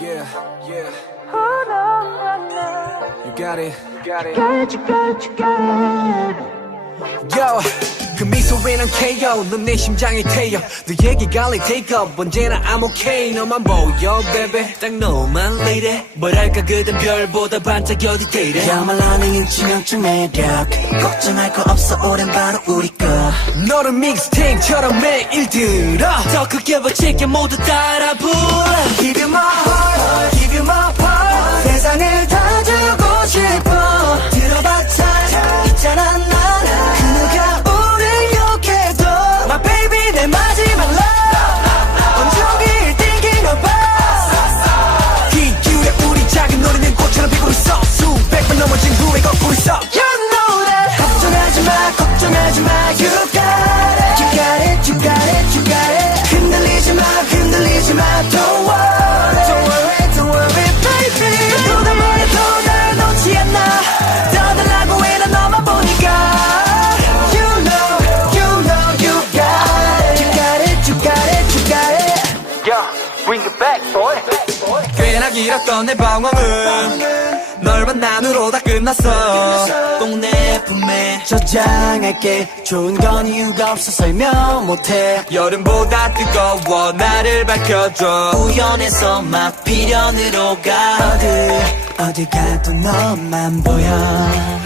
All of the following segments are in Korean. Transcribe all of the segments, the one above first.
Yeah, yeah. You got it, you got it. Yo, 그 미소에는 KO 넌 내 심장이 태여 너 얘기가 like take up 언제나 I'm okay 너만 보여 baby 딱 너만 lady 뭐랄까 그댄 별보다 반짝 어디 데이래 야말하는 치명적 매력 걱정할 거 없어 오랜 바로 우리 거 너를 믹스테이프처럼 매일 들어 더 크게 버칠게 모두 따라 불러 Give you my heart, give you my part 세상을 다 주고 싶어 들어봤자 있잖아 난 그 누가 우릴 욕해도 My baby 내 마지막 love 온종일 thinking about 귀 기울여 우리 작은 노래는 꽃처럼 피고 있어 수백 번 넘어진 후에 걷고 있어 You know that 걱정하지 마 You got it You got it, you got it, you got it 흔들리지 마 Don't worry, baby 누가 말해도 날 놓지 않아 떠들라고 해 난 너만 보니까 You know, you got it You got it Yo, bring it back boy 꽤나 길었던 내 방황은 널 만남으로 다 끝났어 꼭 내 품에 저장할게 좋은 건 이유가 없어 설명 못해 여름보다 뜨거워 나를 밝혀줘 우연해서 막 비련으로 가 어디 가도 너만 보여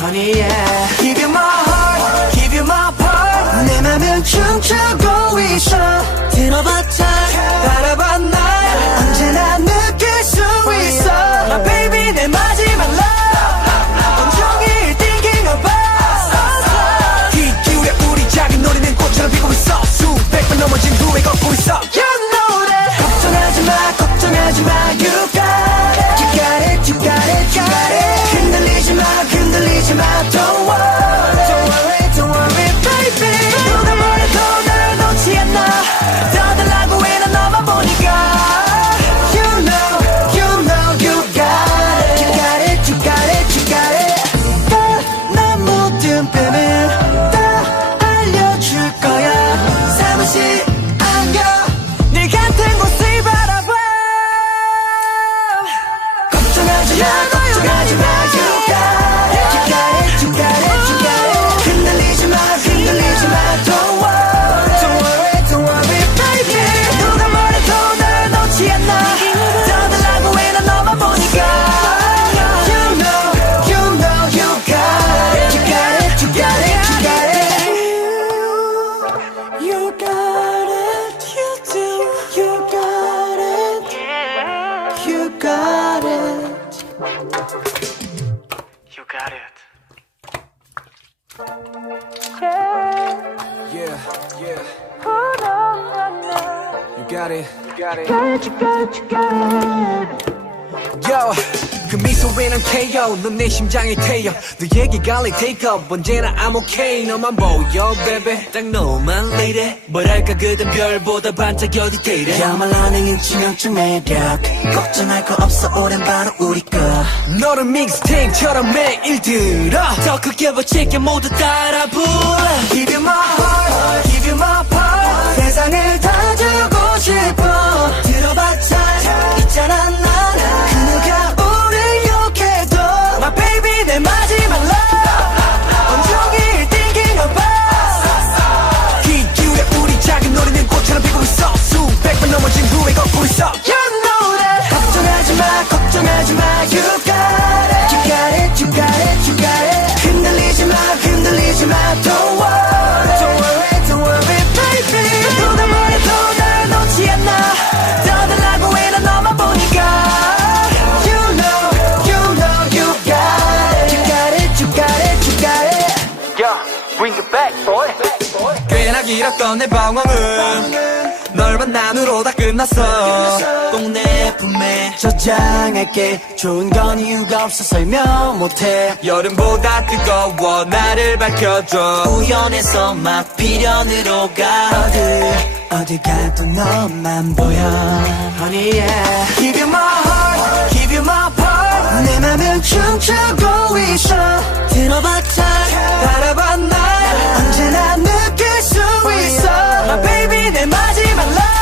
Honey yeah Give you my heart, give you my part 내 맘은 춤추고 있어 들어봤자 바라봐 날 언제나 느낄 수 있어 My baby 내 마지막 love 온종일 thinking about 귀 기울여 우리 작은 노래는 꽃처럼 피고 있어 수백 번 넘어진 후에 걷고 있어 You know that 걱정하지 마 You got it You got it, you got it, you got it 흔들리지 마 Don't worry, baby 누가 뭐래도 날 놓지 않아 떠들라고 해 난 너만 보니까 You know, you got it You got it 난 모든 비밀 다 알려줄 거야 사무실 안겨 네 같은 곳을 바라봐 걱정하지 마 You got it 흔들리지 마 Don't worry, baby 누가 뭐래도 날 놓지 않아 떠들라고 해 난 너만 보니까 You know, you got it You got it You got it, you do You got it You got it You got it Yeah, yeah You got it, you got it Yo, 그 미소에는 KO 넌 내 심장이 태여 너 얘기가 like take up 언제나 I'm okay 너만 보여 baby 딱 너만 lady 뭐랄까 그댄 별보다 반짝 어디 데이래 야말하는 치명적 매력 걱정할 거 없어 오랜 바로 우리 거 너를 믹스테이프처럼 매일 들어 더 크게 버칠게 모두 따라 불러 Give you my heart, give you my part 세상을 다 주고 싶어 들어봤자 있잖아 난 그 누가 우릴 욕해도 My baby 내 마지막 love 온종일 thinking about 귀 기울여 우리 작은 노래는 꽃처럼 피고 있어 수백 번 넘어진 후에 걷고 있어 You know that 걱정하지 마 You got it You got it 흔들리지 마 Don't worry, baby 누가 뭐래도 날 놓지 않아 떠들라고 해 난 너만 보니까 You know, you got it Yo, bring it back boy 꽤나 길었던 내 방황은 널 만남으로 다 끝났어 꼭 내 품에 저장할게 좋은 건 이유가 없어 설명 못해 여름보다 뜨거워 나를 밝혀줘 우연해서 막 비련으로 가 어디 가도 너만 보여 Honey yeah Give you my heart, give you my part 내 맘은 춤추고 있어 들어봤자 바라봐 날 언제나 느낄 수 있어 My baby 내 마지막 love